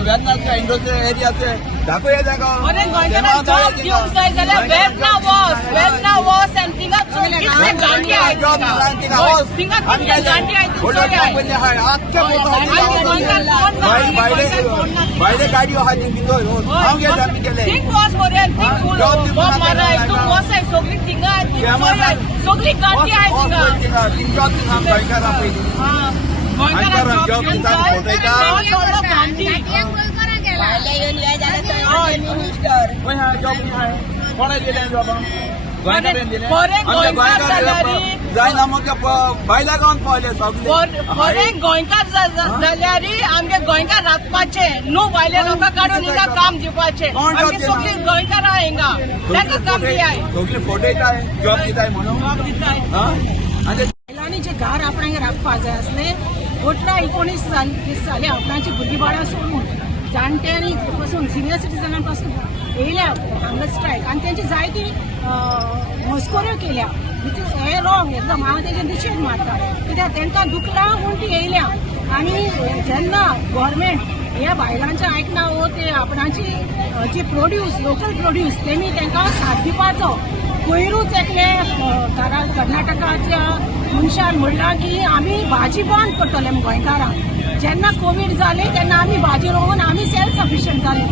वेदनाच्या industrial एरियाचे दाखोया जागा भायले गाडी आहा भितर हांव गेले आमी गेले सगळी गाडी आहे जायना मग बायला गावन पावले बरे गोंयकार जाल्यार आमगे गोंयकार राखपाचे न्हू भायले लोकां काडून हिंगा काम दिवपाचे सगळी गोंयकारां हिंगा ताका काम दियाय सगळी फोटयताय जॉब दिताय म्हणून महिलांनी जे घर आपणांगे राखपा जाय असले 18-19 साली आपणाची भुरगीं बाळां सोडून जाणट्यांनी पासून सिनियर सिटीजनां पासून येयल्या हांगा स्ट्रायक आनी तेंची जायती मस्कोऱ्यो केल्या हे रॉंग एकदम हांव तेजेर निशेध मारता कित्याक तांकां दुखला म्हूण ती येयल्या आनी जेन्ना गव्हर्मेंट ह्या बायलांचें आयकना वो ते आपणाची जी प्रोड्यूस लोकल प्रोड्यूस तेमी तांकां साथ दिवपाचो पयरूच एकले कर्नाटकाच्या मनशान म्हणलां की आमी भाजी बंद करतले गोंयकारांक जेन्ना कोवीड जाले तेन्ना आमी भाजी रोवन आमी सेल्फ सफिशियंट जाले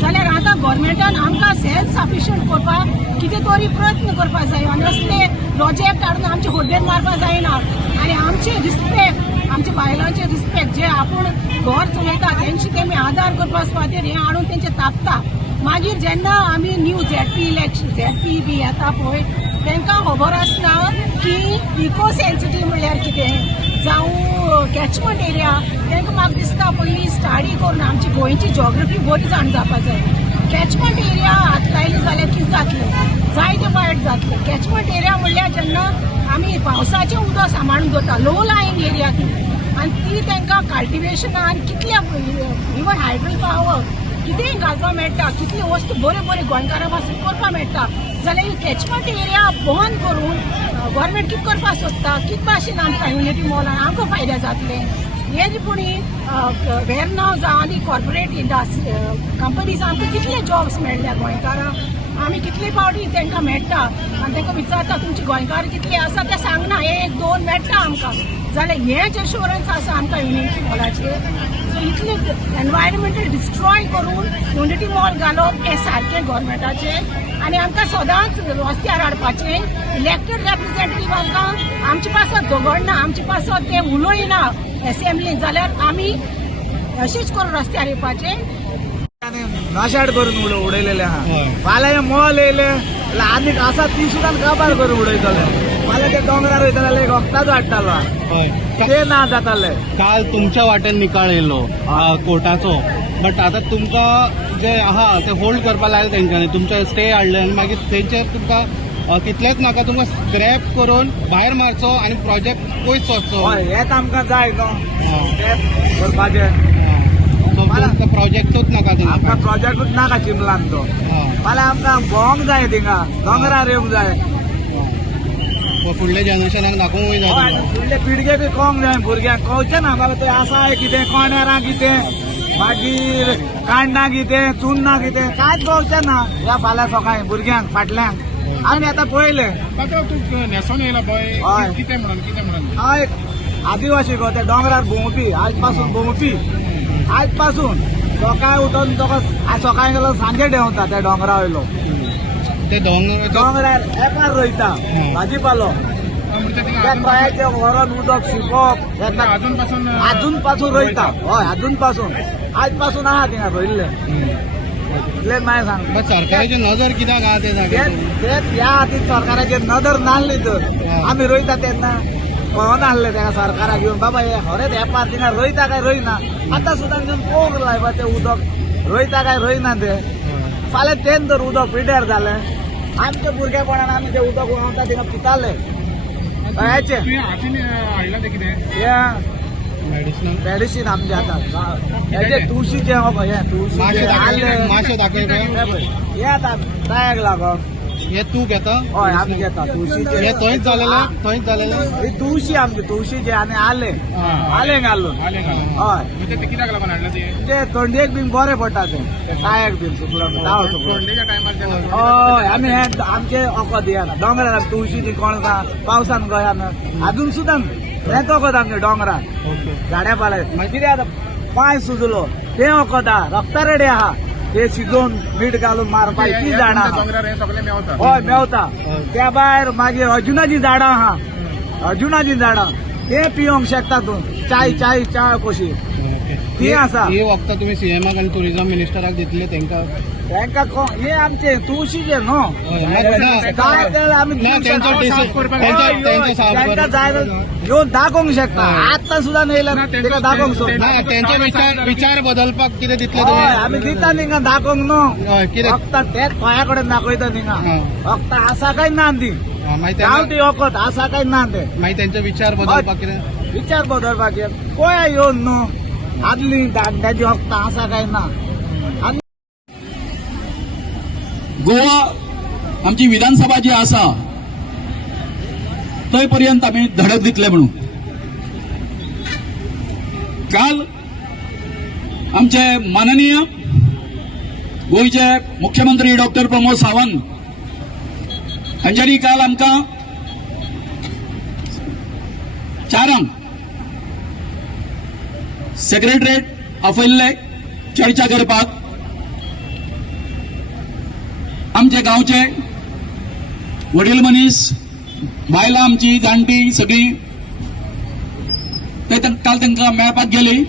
जाल्यार आतां गव्हर्मेंटान आमकां सेल्फ सफिशियंट करपाक कितें तरी प्रयत्न करपाक जाय आनी असले प्रोजेक्ट हाडून आमचे होड्डेर मारपाक जायना आनी आमचे रिस्पेक्ट आमच्या बायलांचे रिस्पेक्ट जे आपूण घर चलयता तेंची तेमी आदार करपा खातीर हें हाडून तेंचे तापता मागीर जेन्ना आमी न्यू झेडपी इलेक्शन झेडपी बी येता पळय तांकां खबर आसना की इको सेन्सिटीव म्हणल्यार कितें जावं कॅचमेंट एरिया तांकां म्हाका दिसता पयलीं स्टडी करून आमची गोंयची जॉग्रफी बरी जाण जावपाक जाय कॅचमेंट एरिया हात लायले जाल्यार कितें जातलें जायते वायट जातलें कॅचमेंट एरिया म्हणल्यार जेन्ना आमी पावसाचें उदक सांबाळून दवरता लो लायन एरिया ती आनी ती तांकां कल्टिवेशनान कितल्या इवन हायड्रो पावर कितेंय घालपाक मेळटा कितल्यो वस्तू बऱ्यो बऱ्यो गोंयकारां पासून करपाक मेळटा जाल्यार ही कॅचमेंट एरिया बंद करून गव्हर्मेंट कितें करपाक सोदता कित भाशेन आमकां युनिटी मॉलान आमकां फायदे जातले हे दिपूणी वेर्नाव जावं आनी कॉर्पोरेट इंडस्ट्री कंपनीज आमकां कितले जॉब्स मेळ्ळ्या गोंयकारांक आमी कितले फावटी तांकां मेळटा आनी तांकां विचारता तुमचे गोंयकार कितले आसा ते सांगना 1-2 मेळटा आमकां जाल्यार हेच एश्युरन्स आसा आमकां युनिटी मॉलाचेर सो इतले एनवायरमेंटल डिस्ट्रॉय करून युनिटी मॉल घालप हे सारकें गव्हर्मेंटाचें आनी आमकां सदांच रस्त्यार हाडपाचें इलेक्टेड रेप्रेझेंटेटीव आमकां आमचे पासत झगडना आमचे पासत ते उलयना एसेंब्लीन जाल्यार आमी अशेंच करून रस्त्यार येवपाचें नाशाड करून उडयलेले आहा फाल्यां हे मॉल येयले आनी आसा ती सुद्दां काबार करून उडयतले फाल्यां ते दोंगरार वयतले एक वखदाचो हाडटालो ते ना जाताले काल तुमच्या वाटेन निकाल येयलो कोर्टाचो बट आतां तुमकां जे आहा ते होल्ड करपाक लायले तेंच्यांनी तुमचे स्टे हाडले आनी मागीर थंयचेर तुमकां तितलेंच नाका तुमकां स्क्रॅप करून भायर मारचो आनी प्रोजेक्ट पयस वचचो हेच आमकां जाय न्हू स्क्रॅप करपाचें प्रोजेक्टूच नाका आमकां प्रोजेक्टूच नाका चिमलान तो फाल्यां आमकां भोंवंक जाय थिंगा दोंगरार येवंक जाय फुडल्या जनरेशनाक दाखोवंक जाय फुडले पिळगेक कळोंक जाय भुरग्यांक कळचें ना बाबा ते आसाय कितें कोंड्यारां कितें मागीर कांडा कितें चुन्ना कितें कांयच कळचें ना ह्या फाल्यां सकाळीं भुरग्यांक फाटल्यांक आमी आतां पळयलें न्हेसोन येयला हय कितें म्हणून हय आदिवासी गो ते दोंगरार भोंवपी आज पासून भोंवपी आज पासून सकाळी उठून सकाळी गेलो सांजे देंवता त्या डोंगरा वयलो ते दोंगरार एकार रोयता भाजीपालो त्या तळ्याचे व्हरून उदक शिंपप अजून पासून रोयता हय अजून पासून आज पासून आहा थिंगा रोयल्ले इतलें मागीर सांग सरकाराची नजर कित्याक आहा ते ह्या खातीर सरकाराचेर नजर नासली तर आमी रोयता तेन्ना पळोवन आहले त्या सरकाराक घेवन बाबा हे खरेंच येपार थिंगा रोयता काय रोयना आतां सुद्दां घेवन पळोवंक लायबा तें उदक रोयता काय रोयना तें फाल्यां तेन तर उदक पिड्ड्यार जालें आमच्या भुरगेपणान आमी तें उदक व्हांवता थिंगा पिताले कळ्याचें मेडिसीन आमचे आतां हेजे तुळशीचें हे तुळशीचें हे आतां तायाक लागोन हे तू घेता हय आमी घेता हे तुळशीचे थंयच जालेले ही तुळशी आमची तुळशीचे आनी आले घालून हय कित्याक लागून हाडला ते थंडेक बीन बरें पडटा ते सायाक बीन हय आमी हे आमचे वखद येना दोंगरार तुळशीची कणसां पावसान गोंयान अजून सुद्दां हेच वखद आमचे डोंगरार झाड्या पाले कितें आतां पांय सुजलो ते वखद आहा रक्तारेडे आहा ते शिजोवन मीठ घालून मारपाक ती झाडां हय मेवता त्या भायर मागीर अजुनाची झाडां आहा अजुनाची झाडां ते पिवंक शकता तूं चाय कशी ती आसा ही वखदां तुम्ही सीएमाक आनी टुरिझम मिनिस्टराक दितले तांकां हे आमचे तुळशीचे न्हू आमी तांकां जाय येवन दाखोवंक शकता आतां सुद्दां येयल्यार ताका दाखोवंक त्यांचे विचार बदलपाक कितें दितले हय आमी दिता तिंका दाखोवंक न्हू कितें फक्त तेच पांया कडेन दाखयता तिंका फक्त आसा काय ना ती मागीर गांवठी वखद आसा काय ना ते मागीर त्यांचे विचार बदलपाक कितें विचार बदलपाक पळया येवन न्हू आदली दांड्याची वखदां आसा काय ना गोवा आमची विधानसभा जी आसा थंय पर्यंत आमी धडक दितले म्हणून काल आमचे माननीय गोयचे मुख्यमंत्री डॉक्टर प्रमोद सावंत हांच्यानी काल आमकां चारांक सेक्रेटरीएट आपयल्ले चर्चा करपाक आमचे गांवचे वडील मनीस बायलां आमची जाणटी सगळी ते काल तांकां मेळपाक गेली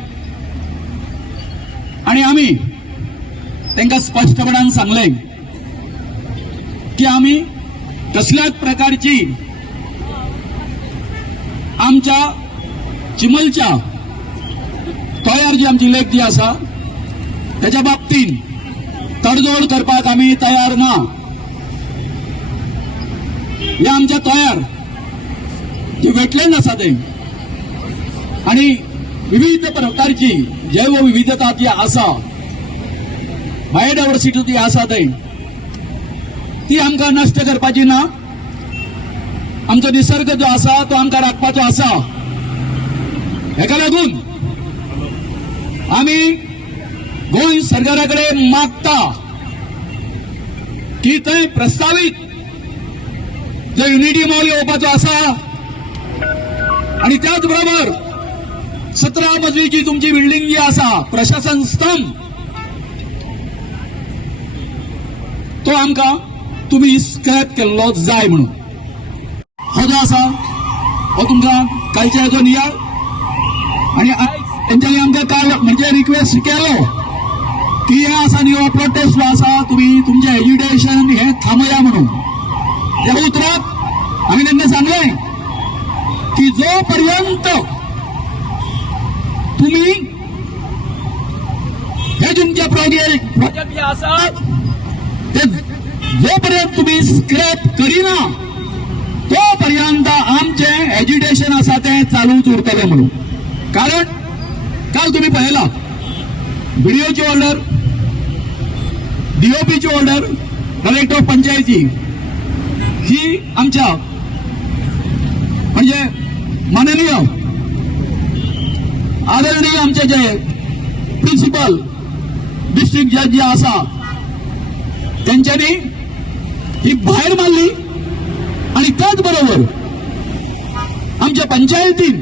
आनी आमी तांकां स्पश्टपणान सांगलें की आमी कसल्याच प्रकारची आमच्या चिमलच्या तयार जी आमची लेक जी आसा त्याच्या बाबतीन तडजोड करपाक आमी तयार ना हे आमच्या तयार जी वेटलँड आसा ते आणि विविध प्रकारची जैव विविधता जी आसा बायोडायवर्सिटी जी आसा ती आमकां नश्ट करपाची ना आमचो निसर्ग जो आसा तो आमकां राखपाचो आसा हेका लागून आमी गोंय सरकारा कडेन मागता की थंय प्रस्तावित जो युनिटी मॉल येवपाचो आसा आणि त्याच बरोबर 17 मजलीची तुमची बिल्डिंग जी आसा प्रशासन स्तंभ तो आमकां तुम्ही स्क्रॅप केल्लो जाय म्हणून हो जो आसा हो तुमकां कालच्या हाजो नियाळ आणि तेंच्यांनी आमकां काल म्हणजे रिक्वेस्ट केलो की हे आसा न्ही हो प्रोटेस्ट जो आसा तुम्ही तुमचे एज्युकेशन हे थांबया म्हणून त्या उतराक आम्ही त्यांना सांगले की जोपर्यंत तुम्ही हे तुमचे प्रोजेक्ट जे आसात ते जोपर्यंत तुम्ही स्क्रॅप करिना तोपर्यंत आमचे एज्युकेशन आसा ते चालूच उरतले म्हणून कारण काल तुम्ही पळयला बीडीओची ऑर्डर डीओपीची ऑर्डर कलेक्टर ऑफ पंचायती ही आमच्या म्हणजे माननीय आदरणीय आमचे जे प्रिन्सिपल डिस्ट्रिक्ट जज जे आसा त्यांच्यानी ही भायर मारली आणि त्याच बरोबर आमच्या पंचायतीन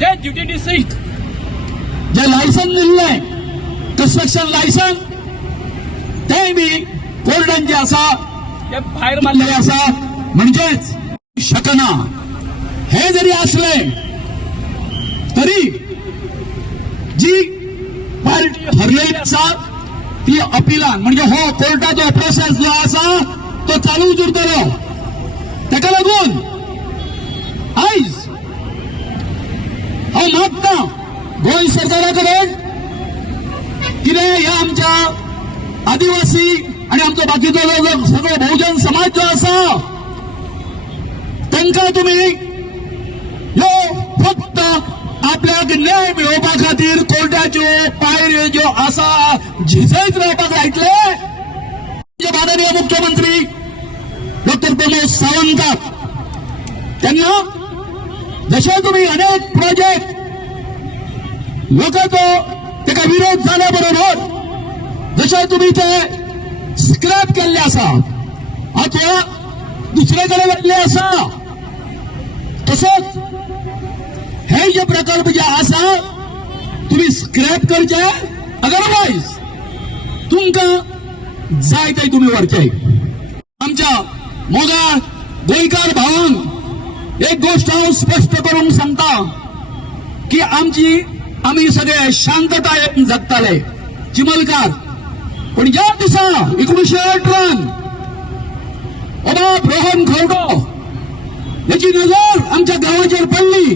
जे जीटीडीसी जे लायसन दिल्ले कन्स्ट्रक्शन लायसन ते बी कोर्टान जे आसा ते भायर मारले आसा म्हणजेच शकना हे जरी असले तरी जी पार्टी हरलेली आसा ती अपिलान म्हणजे हो कोर्टाचो प्रोसेस जो आसा तो चालूच उरतलो ताका लागून आयज हांव मागता गोंय सरकारा कडेन कितें ह्या आमच्या आदिवासी आणि आमचो बाकीचो जो सगळो बहुजन समाज जो आसा तांकां तुमी ह्यो फक्त आपल्याक न्याय मेळोवपा खातीर कोर्टाच्यो पायऱ्यो ज्यो आसा झिजयत रावपाक लायतले माननीय मुख्यमंत्री डॉक्टर प्रमोद सावंत त्यांना जसे तुम्ही अनेक प्रोजेक्ट लोक तो त्याचा विरोध झाल्याबरोबर जसे तुम्ही ते स्क्रॅप केल्ले आसा अथवा दुसरेकडे वळले आसा तसंच हे जे प्रकल्प जे आसा तुम्ही स्क्रॅप करचे अदरवाईज तुमकां जाय ते तुम्ही व्हरचे आमच्या मोगा गोंयकार भावांक एक गोष्ट हांव स्पश्ट करून सांगता की आम्ही सगळे शांततायेन जगताले चिमलकार पण ज्या दिसा 1918 अबाब रोहन खवटो याची नजर आमच्या गावाचेर पडली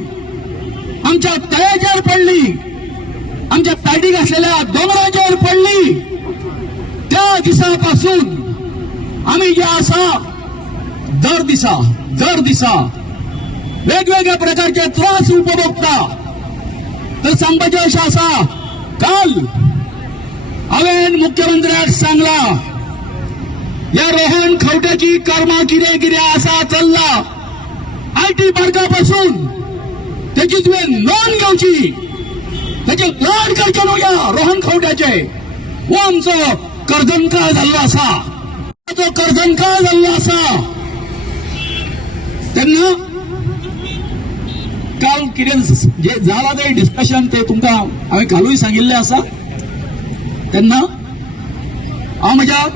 आमच्या तळ्याचेर पडली आमच्या सायडीक असलेल्या दोंगराचेर पडली त्या दिसापासून आम्ही जे आसा दर दिसा वेगवेगळ्या प्रकारचे त्रास उपभोगता तर सांगपाचें अशें आसा काल हांवेन मुख्यमंत्र्याक सांगला या रोहन खवट्याची कर्मा कितें कितें आसा चल्ला IT पार्कापासून त्याची तुवें नोंद घेवची त्याचे लाड करचे न्हू या रोहन खवट्याचे हो आमचो कर्दनकाळ जाल्लो आसा तो कर्दनकाळ जाल्लो आसा तेन्ना काल कितें जे जाला ते डिस्कशन ते तुमकां हांवें कालूय सांगिल्लें आसा तेन्ना हांव म्हज्या